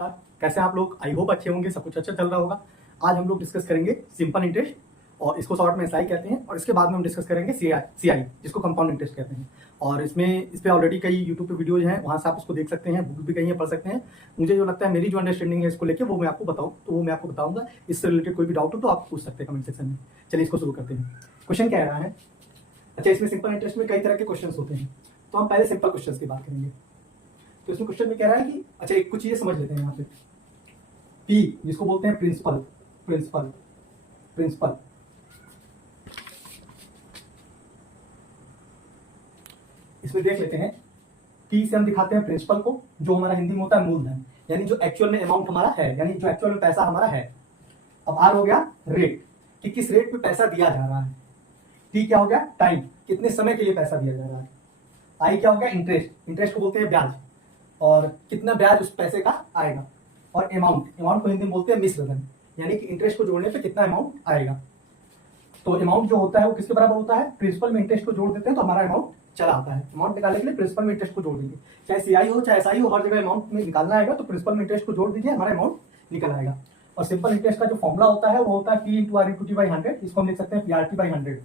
कैसे आप लोग? आई होप अच्छे होंगे, सब कुछ अच्छा चल रहा होगा। आज हम लोग डिस्कस करेंगे सिंपल इंटरेस्ट, और इसको शॉर्ट में एसआई कहते हैं। और इसके बाद में हम डिस्कस करेंगे सीआई जिसको कंपाउंड इंटरेस्ट कहते हैं। और इस पे ऑलरेडी कई यूट्यूब पे वीडियोज हैं, वहाँ से आप इसको देख सकते हैं, बुक भी कहीं पढ़ सकते हैं। मुझे जो लगता है, मेरी जो अंडरस्टैंडिंग है इसको लेके, वो मैं आपको बताऊंगा। इससे रिलेटेड कोई भी डाउट हो तो आप पूछ सकते हैं कमेंट सेक्शन में। चलिए इसको शुरू करते हैं। क्वेश्चन क्या रहा है? अच्छा, इसमें सिंपल इंटरेस्ट में कई तरह के क्वेश्चन होते हैं, तो हम पहले सिंपल क्वेश्चन की बात करेंगे। तो इसमें क्वेश्चन में कह रहा है कि अच्छा, एक कुछ चीजें समझ लेते हैं यहाँ पे। पी जिसको बोलते हैं प्रिंसिपल इसमें देख लेते हैं। पी से हम दिखाते हैं प्रिंसिपल को, जो हमारा हिंदी में होता है मूलधन, यानी जो एक्चुअल में अमाउंट हमारा है, यानी जो एक्चुअल में पैसा हमारा है। अब आर हो गया रेट, कि किस रेट पे पैसा दिया जा रहा है। टी क्या हो गया? टाइम, कितने समय के लिए पैसा दिया जा रहा है। आई क्या हो गया? इंटरेस्ट को बोलते हैं ब्याज, और कितना ब्याज उस पैसे का आएगा। और अमाउंट को हिंदी में बोलते हैं मिश्र धन, यानी कि इंटरेस्ट को जोड़ने पे कितना अमाउंट आएगा। तो अमाउंट जो होता है वो किसके बराबर होता है? प्रिंसिपल में इंटरेस्ट को जोड़ देते हैं तो हमारा अमाउंट चला आता है। अमाउंट निकालने के लिए प्रिंसिपल में इंटरेस्ट को जोड़ देंगे, चाहे सीआई हो चाहे एसआई हो, हर जगह अमाउंट में निकालना आएगा तो प्रिंसिपल में इंटरेस्ट को जोड़ दीजिए, हमारा अमाउंट निकल आएगा। और सिंपल इंटरेस्ट का जो फॉर्मुला होता है वो होता है P into R into T by 100। इसको हम लिख सकते हैं पीआरटी बाई 100।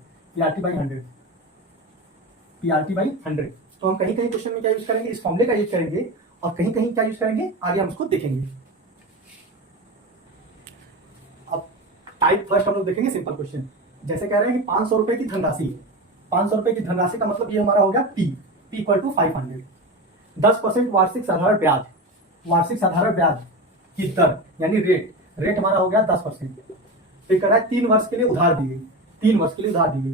तो हम कहीं कहीं क्वेश्चन में क्या यूज करेंगे? इस फॉर्मुले का यूज करेंगे, और कहीं कहीं क्या यूज करेंगे आगे हम उसको देखेंगे। अब टाइप फर्स्ट हम लोग देखेंगे सिंपल क्वेश्चन। जैसे कह रहे हैं कि 500 रुपए की धनराशि, 500 रुपए की धनराशि का मतलब ये हमारा हो गया पी इक्वल टू 500। 10% वार्षिक साधारण ब्याज की दर, यानी रेट हमारा हो गया 10%। फिर कह रहा है 3 वर्ष के लिए उधार दी गई,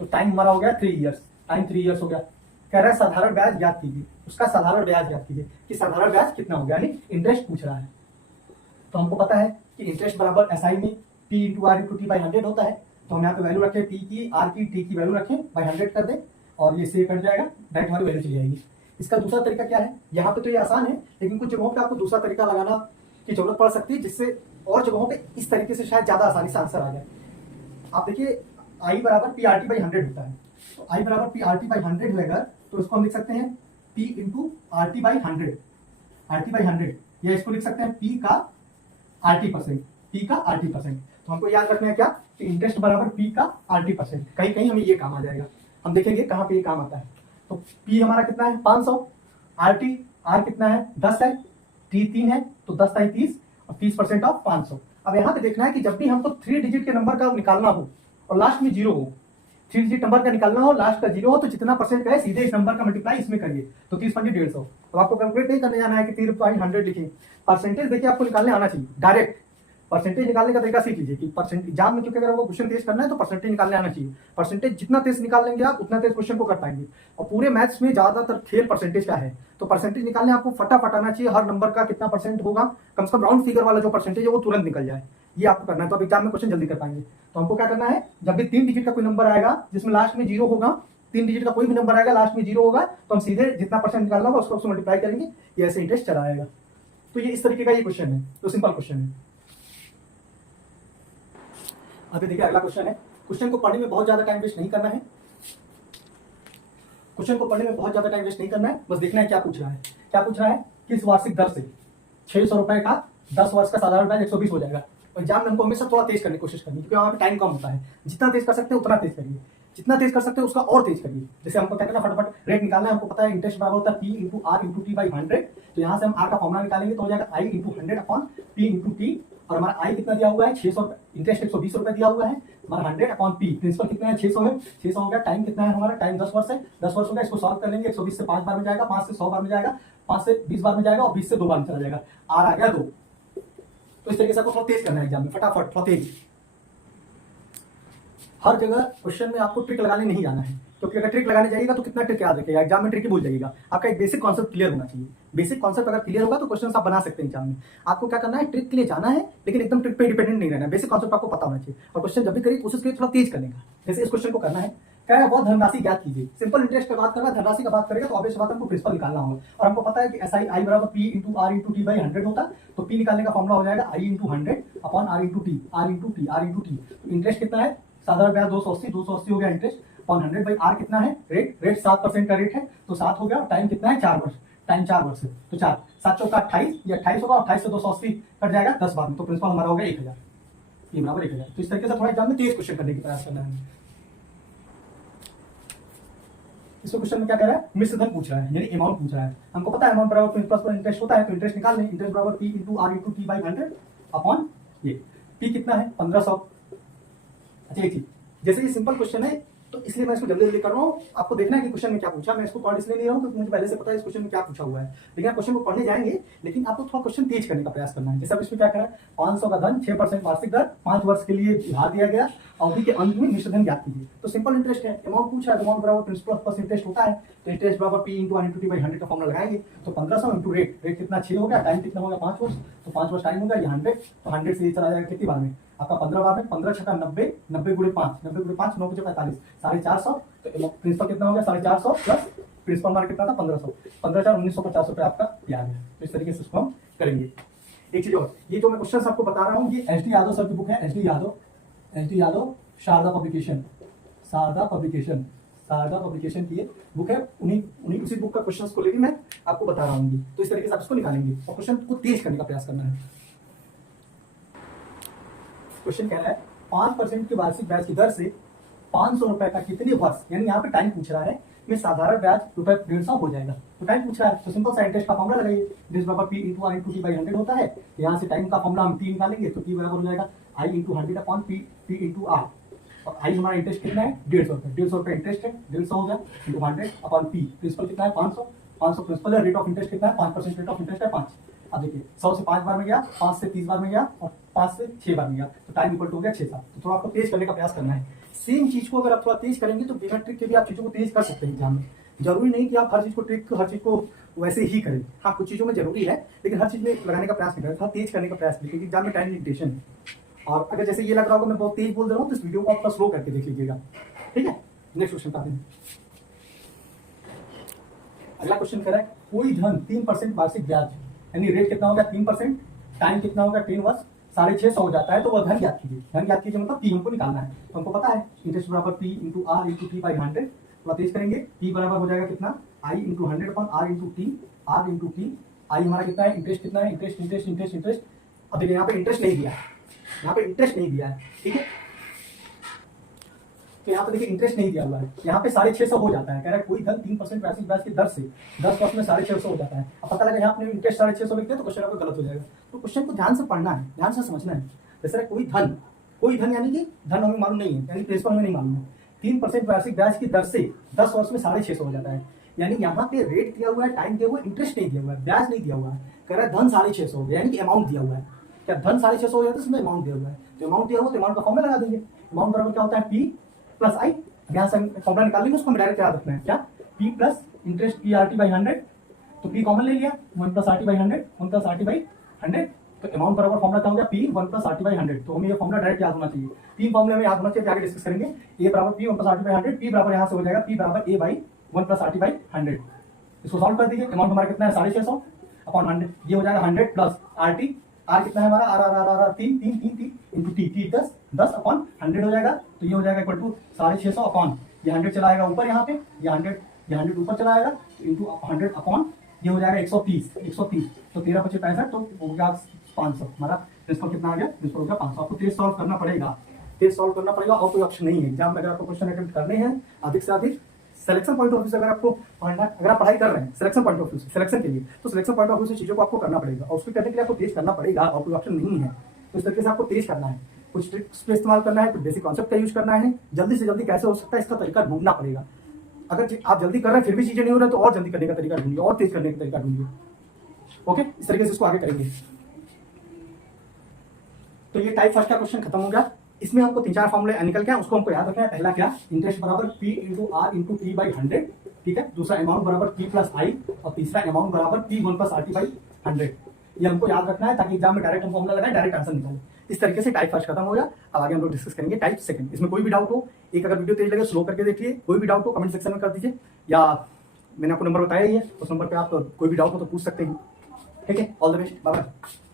तो टाइम हमारा हो गया 3 ईयर्स, टाइम 3 ईयर्स हो गया। कह रहा है साधारण ब्याज ज्ञात कीजिए, उसका साधारण ब्याज ज्ञात कीजिए कि साधारण ब्याज कितना हो गया, यानी इंटरेस्ट पूछ रहा है। तो हमको पता है कि इंटरेस्ट बराबर एसआई में P into R into T by 100 होता है। तो हम यहाँ पे वैल्यू रखें, पी की, आर की, टी की वैल्यू रखें, बाई 100 कर दें, और ये से कट जाएगा, डायरेक्ट हमारी वैल्यू चली जाएगी। इसका दूसरा तरीका क्या है? यहाँ पे तो ये आसान है, लेकिन कुछ जगहों पे आपको दूसरा तरीका लगाना की जरूरत पड़ सकती है, जिससे और जगहों पे इस तरीके से शायद ज्यादा आसानी से आंसर आ जाए। आप देखिए, आई बराबर पी आर टी बाई 100 होता है। तो आई बराबर पी आर टी बाई 100 होगा, तो इसको हम लिख सकते हैं P into are T by 100, या इसको लिख सकते हैं पी का आरटी परसेंट। तो हमको याद रखना है क्या कि इंटरेस्ट बराबर पी का आरटी परसेंट। कहीं कहीं हमें ये काम आ जाएगा, हम देखेंगे कहाँ पे ये काम आता है। तो पी हमारा कितना है? 500। आर कितना है? 10 है। टी 3 है, तो 10 है 30, और 30% ऑफ 500। अब यहाँ पे देखना है कि जब भी हमको 3 डिजिट के नंबर का निकालना हो और लास्ट में 0 हो, 3 डिजिट नंबर का निकालना हो, लास्ट का 0 हो, तो जितना परसेंट का है सीधे इस नंबर का मल्टीप्लाई इसमें करिए, तो 30 पंजे 150। तो आपको कैलकुलेट नहीं करने जाना है कि 3/100 लिखिए। परसेंटेज देखिए आपको निकालने आना चाहिए, डायरेक्ट परसेंटेज निकालने का तरीका सीख लीजिए कि परसेंटेज एग्जाम में, क्योंकि अगर आपको क्वेश्चन तेज करना है तो परसेंटेज निकालने आना चाहिए। परसेंटेज जितना तेज निकाल लेंगे आप, उतना तेज क्वेश्चन को कर पाएंगे। और पूरे मैथ्स में ज्यादातर खेल परसेंटेज का है, तो परसेंटेज निकालने आपको फटाफट आना चाहिए। हर नंबर का कितना परसेंट होगा, कम से कम राउंड फिगर वाला जो परसेंटेज है वो तुरंत निकल जाए, ये आपको करना है। तो आप एग्जाम में क्वेश्चन जल्दी कर पाएंगे। तो हमको क्या करना है, जब भी 3 डिजिट का कोई नंबर आएगा जिसमें लास्ट में 0 होगा, 3 डिजिट का कोई भी नंबर आएगा लास्ट में 0 होगा, तो हम सीधे जितना परसेंट निकालना होगा उसको मल्टीप्लाई करेंगे, ये ऐसे इंटरेस्ट चला आएगा। तो ये इस तरीके का ये क्वेश्चन है, तो सिंपल क्वेश्चन है। अभी देखिए अगला क्वेश्चन है। क्वेश्चन को पढ़ने में बहुत ज्यादा टाइम वेस्ट नहीं करना है, बस देखना है क्या पूछ रहा है। किस वार्षिक दर से 600 रुपए का 10 वर्ष का साधारण ब्याज 120 हो जाएगा। और एग्जाम में हमको हमेशा थोड़ा तेज करने की कोशिश करनी, क्योंकि वहाँ पे टाइम कम होता है। जितना तेज कर सकते हैं उतना तेज करिए, जितना तेज कर सकते हैं उसका और तेज करिए। जैसे हमको क्या करना, फटाफट रेट निकालना है। हमको पता है इंटरेस्ट बराबर होता है P into R into T by 100। तो यहाँ से हम आर का फॉर्मुला निकालेंगे तो हो जाएगा I into 100 upon P into T. और हमारा आई कितना दिया हुआ है? 600, इंटरेस्ट 120 रुपए दिया हुआ है। हमारा 100 अपॉन पी, प्रिंसिपल कितना है? 600 है, 600 हो गया। टाइम कितना है हमारा? टाइम 10 वर्ष है, 10 वर्ष हो गया। इसको सॉल्व कर लेंगे, 120 से 5 बार में जाएगा, 5 से 100 बार में जाएगा, 5 से 20 बार में जाएगा, और 20 से 2 बार में चला जाएगा। आर आ गया 2। तो इस तरीके से आपको थोड़ा तेज करना है एग्जाम में, फटाफट थोड़ा तेज। हर जगह क्वेश्चन में आपको ट्रिक लगाने नहीं जाना है, क्योंकि अगर ट्रिक लगाने जाइएगा तो कितना ट्रिक याद रखेगा, एग्जाम में ट्रिक ही भूल जाइएगा। आपका एक बेसिक कॉन्सेप्ट क्लियर होना चाहिए। बेसिक कॉन्सेप्ट अगर क्लियर होगा तो क्वेश्चन आप बना सकते हैं एग्जाम में। आपको क्या करना है, ट्रिक के लिए जाना है, लेकिन एकदम ट्रिक पे डिपेंडेंट नहीं रहना है। बेसिक कॉन्सेप्ट आपको पता होना चाहिए, और क्वेश्चन जब भी करिए कोशिश करिए थोड़ा तेज करने का। जैसे इस क्वेश्चन को करना है, क्या है वो धनराशि ज्ञात कीजिए। सिंपल इंटरेस्ट का बात कर रहा है, धनराशि का बात करेगा तो ऑब्वियस बात है हमको प्रिंसिपल निकालना होगा। और हमको पता है कि एसआई आई बराबर P into R into T by 100 होता है। तो पी निकालने का फॉर्मुला हो जाएगा I into 100 upon R into T. तो इंटरेस्ट कितना है? साधारण ब्याज 280 हो गया इंटरेस्ट अपॉन 100 बाई आर कितना है? रेट 7% का रेट है, तो 7 हो गया। टाइम कितना है? 4 वर्ष। टाइम 4 वर्ष है, तो 4 7 चौका 28, ये 28 होगा, 28 से 280 कट जाएगा 10 बार में, तो प्रिंसिपल हमारा हो गया 1000, ये बराबर 1000। तो इस तरीके से थोड़ा एग्जाम में 30 क्वेश्चन करने की प्रयास करना है। इसको क्वेश्चन में क्या कह रहा है, मिश्र धन पूछ रहा है, यानी अमाउंट पूछ रहा है। हमको पता है अमाउंट बराबर प्रिंसिपल पर इंटरेस्ट होता है, तो इंटरेस्ट निकाल लें, इंटरेस्ट बराबर P into R into T by 100 upon ये पी कितना है 1500। अच्छा एक चीज, जैसे ये सिंपल क्वेश्चन है तो इसलिए मैं इसको जल्दी जल्दी कर रहा हूँ, आपको देखना है कि क्वेश्चन में क्या पूछा। मैं इसको पढ़ इसलिए नहीं रहा हूँ क्योंकि मुझे पहले से पता है इस क्वेश्चन में क्या पूछा हुआ है, लेकिन आप क्वेश्चन को पढ़ने जाएंगे, लेकिन आपको थोड़ा क्वेश्चन तेज करने का प्रयास करना है। जैसे अब इसमें क्या करा है, 500 का धन 6% वार्षिक दर 5 वर्ष के लिए उधार दिया गया, अवधि के अंत में मिश्र धन ज्ञात कीजिए। तो सिंपल इंटरेस्ट है, अमाउंट पूछा है, अमाउंट बराबर प्रिंसिपल प्लस इंटरेस्ट होता है, तो इंटरेस्ट बराबर P into R into T by 100 का फॉर्मूला लगाएंगे। तो 1500 इंटू रेट कितना 6 हो गया, टाइम कितना हो गया 5 वर्ष, तो 5 वर्ष टाइम हो गया, ये 100, तो 100 से ये चला जाएगा कितनी बार में आपका 15 बार में, 15 छक्का 90, 90 गुणे 5, 90 गुणे 5 9 45, 450, तो प्रिंसिपल कितना हो गया 450 प्लस प्रिंसिपल हमारा कितना था 1500, 15 4 1950 रुपए आपका ये आ गया। तो इस तरीके से उसको हम करेंगे। एक चीज और, ये जो मैं क्वेश्चन आपको बता रहा हूँ, ये एस.डी. यादव सर की बुक है, एस.डी. यादव शारदा पब्लिकेशन की बुक है, उन्हीं उसी बुक का क्वेश्चन को लेकर मैं आपको बता रहा हूँ। तो इस तरीके से आप इसको निकालेंगे और क्वेश्चन को तेज करने का प्रयास करना है। क्वेश्चन कह रहा है 5% की वार्षिक ब्याज की दर से 500 रुपए का कितने वर्ष, यानी यहाँ पे टाइम पूछ रहा है, में साधारण ब्याज रुपए 150 हो जाएगा। तो टाइम पूछ रहा है तो सिंपल सा इंटरेस्ट का फॉर्मूला लगाइए, इंटरेस्ट बराबर P into R into T by 100 होता है। यहाँ से टाइम का फॉर्मूला हम टी निकालेंगे, तो टी बराबर हो जाएगा I into 100 upon P into R, और आई हमारा इंटरेस्ट कितना है 150 रुपए, 150 रुपए इंटरेस्ट है, 150 हो गया इंटू 100 अपॉन पी, प्रिंसिपल कितना है 500 प्रिंसिपल है, रेट ऑफ इंटरेस्ट कितना है 5% रेट ऑफ इंटरेस्ट है 5। अब देखिए 100 से 5 बार में गया, 5 से 30 बार में गया और 5 से 6 बार में गया, तो टाइम इक्वल हो गया 6 साल। तो थोड़ा आपको तेज करने का प्रयास करना है। सेम चीज को अगर आप थोड़ा तेज करेंगे तो बिना ट्रिक के भी आप चीजों को तेज कर सकते हैं एग्जाम में। जरूरी नहीं कि आप हर चीज को ट्रिक हर चीज को वैसे ही करें, हाँ कुछ चीजों में जरूरी है, लेकिन हर चीज में लगाने का प्रयास नहीं करें, थोड़ा तेज करने का प्रयास करें, क्योंकि एग्जाम में टाइम लिमिटेशन है। और अगर जैसे ये लग रहा होगा मैं बहुत तेज बोल रहा हूँ, तो इस वीडियो को आप स्लो करके देख लीजिएगा, ठीक है। नेक्स्ट क्वेश्चन आते हैं। अगला क्वेश्चन कह रहा है कोई धन 3% वार्षिक ब्याज, यानी रेट कितना होगा 3%, टाइम कितना होगा 3 वर्ष, 650 हो जाता है, तो वह धन ज्ञात कीजिए। धन ज्ञात कीजिए मतलब पी हमको निकालना है, तो हमको पता है इंटरेस्ट बराबर P into R into T by 100, थोड़ा तेज करेंगे, पी बराबर हो जाएगा कितना I into 100 upon R into T, I हमारा कितना है इंटरेस्ट कितना है इंटरेस्ट। अब देखिए यहाँ पे इंटरेस्ट नहीं दिया है, ठीक है, तो यहाँ पे देखिए इंटरेस्ट नहीं दिया हुआ है, यहाँ पे 650 हो जाता है। कह रहा है कोई धन 3% वार्षिक ब्याज की दर से 10 वर्ष में 650 हो जाता है। अब पता लगा यहाँ पे इंटरेस्ट 650 लिखते हैं तो क्वेश्चन आपको गलत हो जाएगा। तो क्वेश्चन को ध्यान से पढ़ना है, ध्यान से समझना है। जैसे कोई धन यानी कि धन हमें मालूम नहीं है, यानी प्रिंसिपल हमें नहीं मालूम है, 3% वार्षिक ब्याज की दर से 10 वर्ष में 650 हो जाता है, यानी यहाँ पे रेट दिया हुआ है, टाइम दिया हुआ है, इंटरेस्ट नहीं दिया हुआ है, ब्याज नहीं दिया हुआ है। कह रहा है धन 650 हो गया, यानी कि अमाउंट दिया हुआ है। क्या धन 650 हो जाता है, इसमें अमाउंट दिया हुआ है, तो अमाउंट दिया हुआ तो अमाउंट का फॉर्मूला लगा देंगे। अमाउंट बराबर क्या होता है पी प्लस आई, यहाँ से फॉर्मूला निकालेंगे, उसको डायरेक्ट याद रखना है, क्या P plus interest P R T by 100, तो पी कॉमन ले लिया 1 प्लस आर टी बाई 100, तो अमाउंट बराबर फॉर्मूला क्या हो गया P 1 plus R T by 100। तो हमें ये फॉर्मूला डायरेक्ट याद होना चाहिए, 3 फॉर्मूले में याद होना चाहिए, आगे डिस्कस करेंगे। ए बराबर P 1 plus R T by 100, P बराबर यहाँ से हो जाएगा पी बराबर A by 1 plus R T by 100। इसको सॉल्व कर दीजिए, अमाउंट हमारा कितना है 650 अपॉन 100, ये हो जाएगा 100 प्लस आर टी, आर कितना है हमारा आर 3 इंटू टी 10 अपॉन 100 हो जाएगा, तो ये हो जाएगा इक्वल टू 650 अपॉन ये 100 चला आएगा ऊपर, यहाँ पे ये 100 ऊपर चला आएगा, इंटू 100 अपॉन ये हो जाएगा 130, तो 13 25 65, तो हो गया 500। हमारा प्रिंसिपल कितना आ गया, प्रिंसिपल हो गया 500। आपको तेज सॉल्व करना पड़ेगा, और कोई ऑप्शन नहीं है एग्जाम में। अगर आपको क्वेश्चन अटेम्प्ट करने हैं अधिक से अधिक, सिलेक्शन पॉइंट ऑफ व्यू से अगर आपको पढ़ना, अगर आप पढ़ाई कर रहे हैं सिलेक्शन पॉइंट ऑफ व्यू से, सिलेक्शन के लिए, तो सिलेक्शन पॉइंट ऑफ व्यू से चीजों को आपको करना पड़ेगा, और उसको करने के लिए आपको तेज करना पड़ेगा, और कोई ऑप्शन नहीं है। तो इस तरीके से आपको तेज करना है, कुछ ट्रिक्स पे इस्तेमाल करना है, कुछ बेसिक कॉन्सेप्ट का यूज करना है, जल्दी से जल्दी कैसे हो सकता है इसका तरीका ढूंढना पड़ेगा। अगर आप जल्दी कर रहे हैं फिर भी चीजें नहीं हो रही, तो और जल्दी करने का तरीका ढूंढिए, और तेज करने का तरीका ढूंढिए। ओके, इस तरीके से इसको आगे करेंगे। तो ये टाइप फर्स्ट का क्वेश्चन खत्म हो गया। इसमें हमको 3-4 फॉर्मूले निकल गया, उसको हमको याद रखना है। पहला क्या, इंटरेस्ट बराबर P into R into T by 100, ठीक है। दूसरा अमाउंट बराबर पी प्लस आई, और तीसरा अमाउंट बराबर P 1 plus R T by 100। ये हमको याद रखना है ताकि एग्जाम में डायरेक्ट हम फॉर्मूला लगाए, डायरेक्ट आंसर निकाले। इस तरीके से टाइप फर्स्ट खत्म हो गया। अब आगे हम लोग डिस्कस करेंगे टाइप सेकंड। इसमें कोई भी डाउट हो, एक अगर वीडियो तेज लगे स्लो करके देखिए, कोई भी डाउट हो कमेंट सेक्शन में कर दीजिए, या मैंने आपको नंबर बताया ही है, उस नंबर पे आप कोई भी डाउट हो तो पूछ सकते हैं। ठीक है, all the best, bye bye.